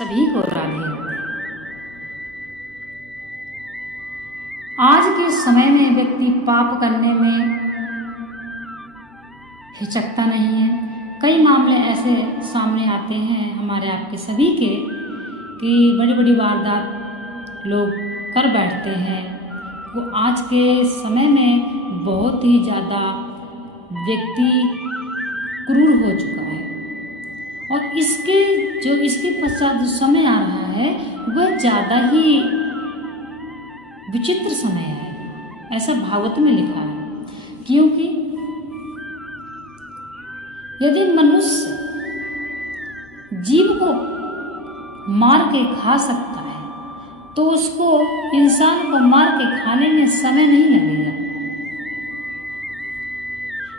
सभी को राधे राधे। आज के समय में व्यक्ति पाप करने में हिचकता नहीं है। कई मामले ऐसे सामने आते हैं हमारे आपके सभी के कि बड़ी बड़ी वारदात लोग कर बैठते हैं। वो आज के समय में बहुत ही ज़्यादा व्यक्ति क्रूर हो चुका है और इसके पश्चात जो समय आ रहा है वह ज़्यादा ही विचित्र समय है, ऐसा भागवत में लिखा है। क्योंकि यदि मनुष्य जीव को मार के खा सकता है तो उसको इंसान को मार के खाने में समय नहीं लगेगा।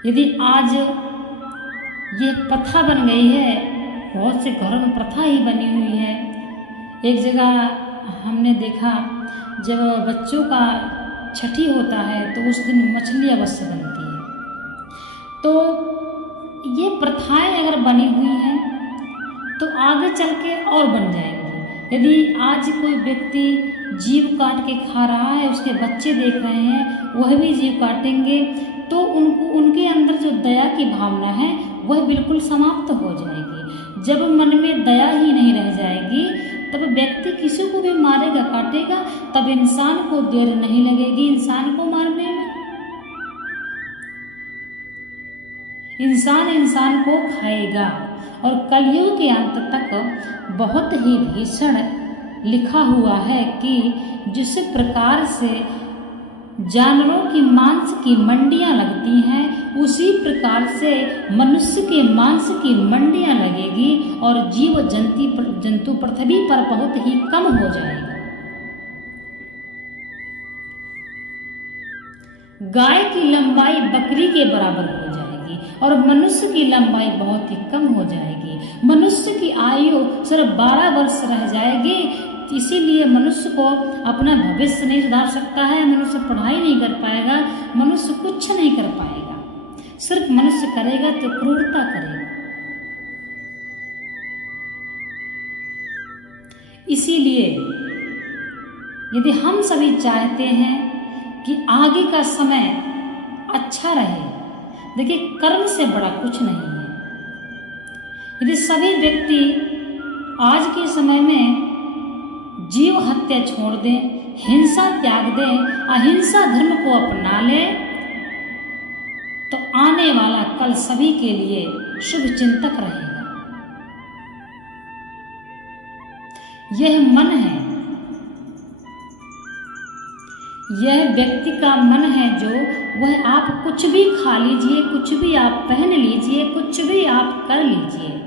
यदि आज ये प्रथा बन गई है, बहुत से घरों में प्रथा ही बनी हुई है। एक जगह हमने देखा जब बच्चों का छठी होता है तो उस दिन मछली अवश्य बनती है। तो ये प्रथाएं अगर बनी हुई हैं तो आगे चल के और बन जाएंगी। यदि आज कोई व्यक्ति जीव काट के खा रहा है, उसके बच्चे देख रहे हैं वह भी जीव काटेंगे, तो उनके अंदर जो दया की भावना है वह बिल्कुल समाप्त हो जाएगी। जब मन में दया ही नहीं रह जाएगी तब व्यक्ति किसी को भी मारेगा काटेगा, तब इंसान को देर नहीं लगेगी इंसान को मारने में। इंसान को खाएगा। और कलयुग के अंत तक बहुत ही भीषण लिखा हुआ है कि जिस प्रकार से जानवरों की मांस की मंडियां लगती हैं उसी प्रकार से मनुष्य के मांस की मंडियां लगेगी और जीव जंतु पृथ्वी पर बहुत ही कम हो जाएगा। गाय की लंबाई बकरी के बराबर हो जाएगी और मनुष्य की लंबाई बहुत ही कम हो जाएगी। मनुष्य की आयु सिर्फ 12 वर्ष रह जाएगी। इसीलिए मनुष्य को अपना भविष्य नहीं सुधार सकता है, मनुष्य पढ़ाई नहीं कर पाएगा, मनुष्य कुछ नहीं कर पाएगा। सिर्फ मनुष्य करेगा तो क्रूरता करेगा। इसीलिए यदि हम सभी चाहते हैं कि आगे का समय अच्छा रहे, देखिए कर्म से बड़ा कुछ नहीं है। यदि सभी व्यक्ति आज के समय में जीव हत्या छोड़ दें, हिंसा त्याग दें, अहिंसा धर्म को अपना लें, तो आने वाला कल सभी के लिए शुभ चिंतक रहेगा। यह मन है, यह व्यक्ति का मन है जो वह आप कुछ भी खा लीजिए, कुछ भी आप पहन लीजिए, कुछ भी आप कर लीजिए,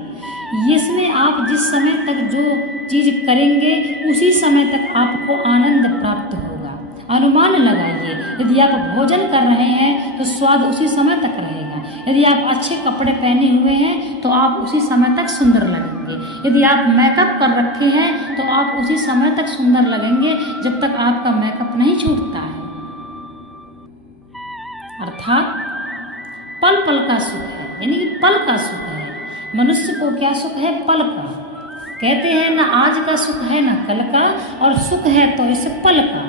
इसमें आप जिस समय तक जो चीज करेंगे उसी समय तक आपको आनंद प्राप्त होगा। अनुमान लगाइए, यदि आप भोजन कर रहे हैं तो स्वाद उसी समय तक रहेगा। यदि आप अच्छे कपड़े पहने हुए हैं तो आप उसी समय तक सुंदर लगेंगे। यदि आप मेकअप कर रखे हैं तो आप उसी समय तक सुंदर लगेंगे जब तक आपका मेकअप नहीं छूटता है। अर्थात पल पल का सुख है, यानी कि पल का सुख है। मनुष्य को क्या सुख है? पल का। कहते हैं ना आज का सुख है ना कल का, और सुख है तो इस पल का।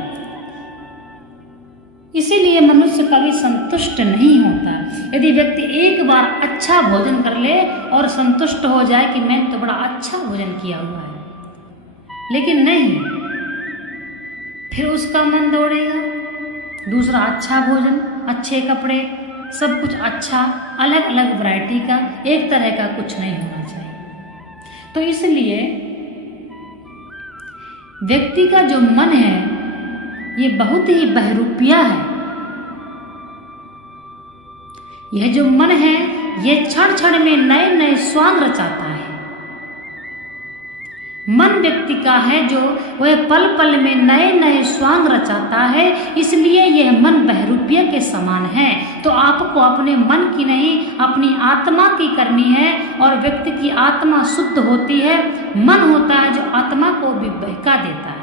इसीलिए मनुष्य कभी संतुष्ट नहीं होता। यदि व्यक्ति एक बार अच्छा भोजन कर ले और संतुष्ट हो जाए कि मैंने तो बड़ा अच्छा भोजन किया हुआ है, लेकिन नहीं, फिर उसका मन दौड़ेगा दूसरा अच्छा भोजन, अच्छे कपड़े, सब कुछ अच्छा, अलग अलग वैरायटी का, एक तरह का कुछ नहीं होना चाहिए। तो इसलिए व्यक्ति का जो मन है ये बहुत ही बहरूपिया है। यह जो मन है ये क्षण क्षण में नए नए स्वांग रचाता है। मन व्यक्ति का है जो वह पल पल में नए नए स्वांग रचाता है, इसलिए यह मन बहरूपिया के समान है। तो आपको अपने मन की नहीं अपनी आत्मा की करनी है। और व्यक्ति की आत्मा शुद्ध होती है, मन होता है जो आत्मा को भी बहका देता है।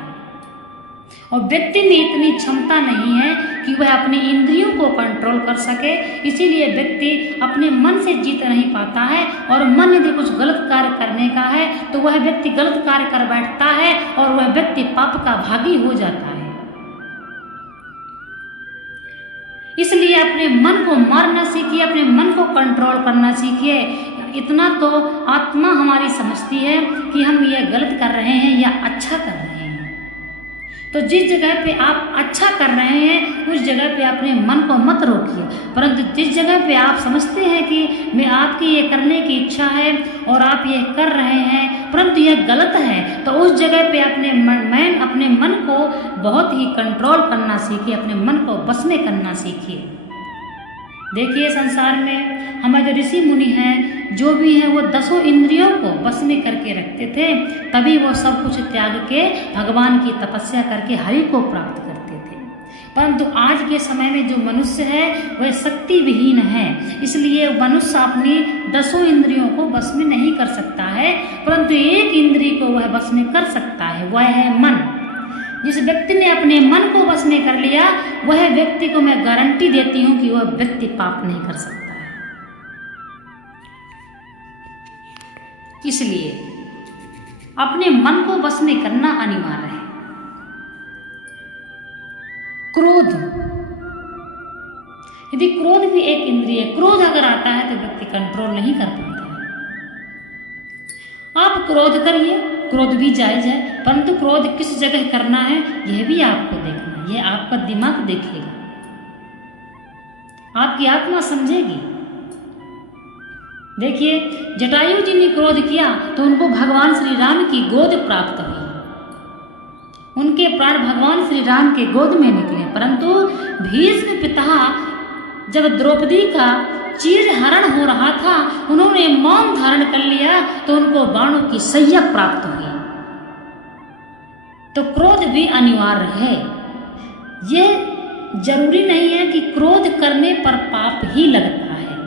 और व्यक्ति में इतनी क्षमता नहीं है कि वह अपनी इंद्रियों को कंट्रोल कर सके। इसीलिए व्यक्ति अपने मन से जीत नहीं पाता है, और मन यदि कुछ गलत कार्य करने का है तो वह व्यक्ति गलत कार्य कर बैठता है और वह व्यक्ति पाप का भागी हो जाता है। इसलिए अपने मन को मारना सीखिए, अपने मन को कंट्रोल करना सीखिए। इतना तो आत्मा हमारी समझती है कि हम ये गलत कर रहे हैं या अच्छा कर रहे हैं। तो जिस जगह पे आप अच्छा कर रहे हैं उस जगह पे अपने मन को मत रोकिए, परंतु जिस जगह पे आप समझते हैं कि मैं आपकी ये करने की इच्छा है और आप ये कर रहे हैं परंतु यह गलत है, तो उस जगह पे अपने मन को बहुत ही कंट्रोल करना सीखिए, अपने मन को बस में करना सीखिए। देखिए संसार में हमारे जो ऋषि मुनि हैं जो भी हैं वो 10 इंद्रियों को बस में करके रखते थे, तभी वो सब कुछ त्याग के भगवान की तपस्या करके हरि को प्राप्त करते थे। परंतु आज के समय में जो मनुष्य है वह शक्ति विहीन है, इसलिए मनुष्य अपनी 10 इंद्रियों को बस में नहीं कर सकता है, परंतु एक इंद्रिय को वह बस में कर सकता है, वह है मन। जिस व्यक्ति ने अपने मन को बस में कर लिया वह व्यक्ति को मैं गारंटी देती हूं कि वह व्यक्ति पाप नहीं कर सकता है। इसलिए अपने मन को बस में करना अनिवार्य है। क्रोध, यदि क्रोध भी एक इंद्रिय, क्रोध अगर आता है तो व्यक्ति कंट्रोल नहीं कर पाता है। आप क्रोध करिए, क्रोध भी जायज है, परंतु क्रोध किस जगह करना है यह भी आपको देखना है, यह आपका दिमाग देखेगा, आपकी आत्मा समझेगी। देखिए जटायु जी ने क्रोध किया तो उनको भगवान श्री राम की गोद प्राप्त हुई, उनके प्राण भगवान श्री राम के गोद में निकले। परंतु भीष्म पिता जब द्रौपदी का चीर हरण हो रहा था उन्होंने मौन धारण कर लिया तो उनको बाणों की सैया प्राप्त हुई। तो क्रोध भी अनिवार्य है। यह जरूरी नहीं है कि क्रोध करने पर पाप ही लगता है,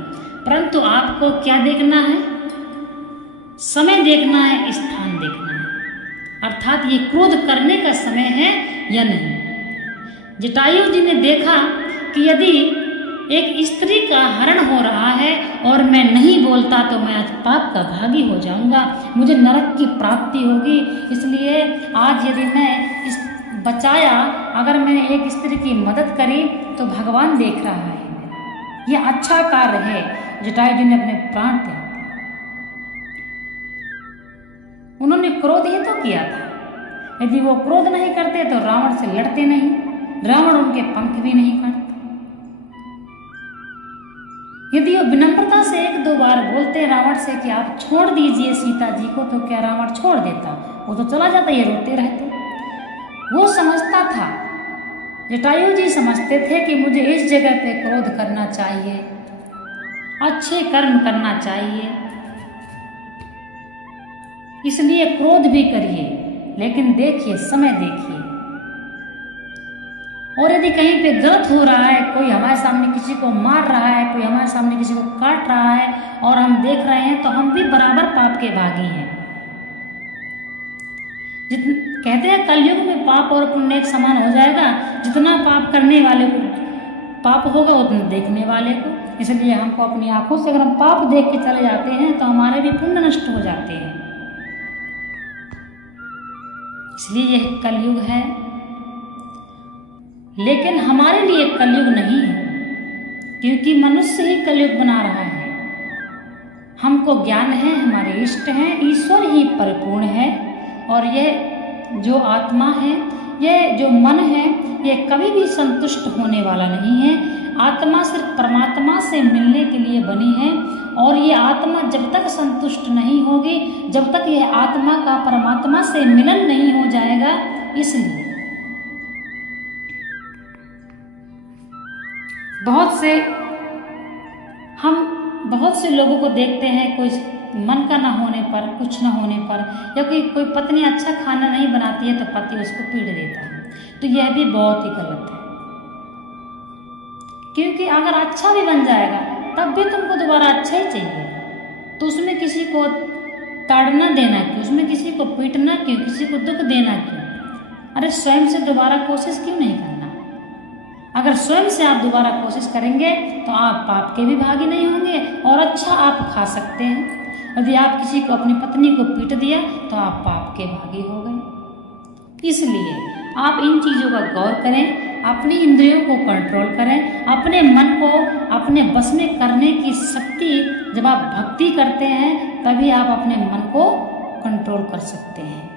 परंतु आपको क्या देखना है, समय देखना है, स्थान देखना है, अर्थात ये क्रोध करने का समय है या नहीं। जटायु जी ने देखा कि यदि एक स्त्री का हरण हो रहा है और मैं नहीं बोलता तो मैं आज पाप का भागी हो जाऊंगा, मुझे नरक की प्राप्ति होगी, इसलिए आज यदि मैं बचाया, अगर मैंने एक स्त्री की मदद करी तो भगवान देख रहा है, यह अच्छा कार्य है। जटायु जी ने अपने प्राण त्याग दिए। उन्होंने क्रोध ही तो किया था, यदि वो क्रोध नहीं करते तो रावण से लड़ते नहीं, रावण उनके पंख भी नहीं काटता। यदि वो विनम्रता से 1-2 बार बोलते रावण से कि आप छोड़ दीजिए सीता जी को, तो क्या रावण छोड़ देता? वो तो चला जाता, ये रोते रहते। वो समझता था, जटायु जी समझते थे कि मुझे इस जगह पे क्रोध करना चाहिए, अच्छे कर्म करना चाहिए, इसलिए क्रोध भी करिए, लेकिन देखिए, समय देखिए। और यदि कहीं पे गलत हो रहा है, कोई हमारे सामने किसी को मार रहा है, कोई हमारे सामने किसी को काट रहा है और हम देख रहे हैं, तो हम भी बराबर पाप के भागी हैं। कहते हैं कलयुग में पाप और पुण्य एक समान हो जाएगा, जितना पाप करने वाले को पाप होगा उतना देखने वाले को। इसलिए हमको अपनी आंखों से अगर हम पाप देख के चले जाते हैं तो हमारे भी पुण्य नष्ट हो जाते हैं। इसलिए यह कलयुग है, लेकिन हमारे लिए कलयुग नहीं है, क्योंकि मनुष्य ही कलयुग बना रहा है। हमको ज्ञान है, हमारे इष्ट हैं, ईश्वर ही परिपूर्ण है, और यह जो आत्मा है, यह जो मन है, यह कभी भी संतुष्ट होने वाला नहीं है। आत्मा सिर्फ परमात्मा से मिलने के लिए बनी है, और ये आत्मा जब तक संतुष्ट नहीं होगी, जब तक यह आत्मा का परमात्मा से मिलन नहीं हो जाएगा। इसलिए बहुत से लोगों को देखते हैं, कोई मन का ना होने पर, कुछ ना होने पर, या कोई पत्नी अच्छा खाना नहीं बनाती है तो पति उसको पीट देता है। तो यह भी बहुत ही गलत है, क्योंकि अगर अच्छा भी बन जाएगा तब भी तुमको दोबारा अच्छा ही चाहिए, तो उसमें किसी को ताड़ना देना क्यों, उसमें किसी को पीटना क्यों, किसी को दुख देना क्यों? अरे स्वयं से दोबारा कोशिश क्यों नहीं करना? अगर स्वयं से आप दोबारा कोशिश करेंगे तो आप पाप के भी भागी नहीं होंगे और अच्छा आप खा सकते हैं। यदि आप किसी को, अपनी पत्नी को पीट दिया तो आप पाप के भागी हो गए। इसलिए आप इन चीज़ों का गौर करें, अपनी इंद्रियों को कंट्रोल करें, अपने मन को अपने बस में करने की शक्ति, जब आप भक्ति करते हैं तभी आप अपने मन को कंट्रोल कर सकते हैं।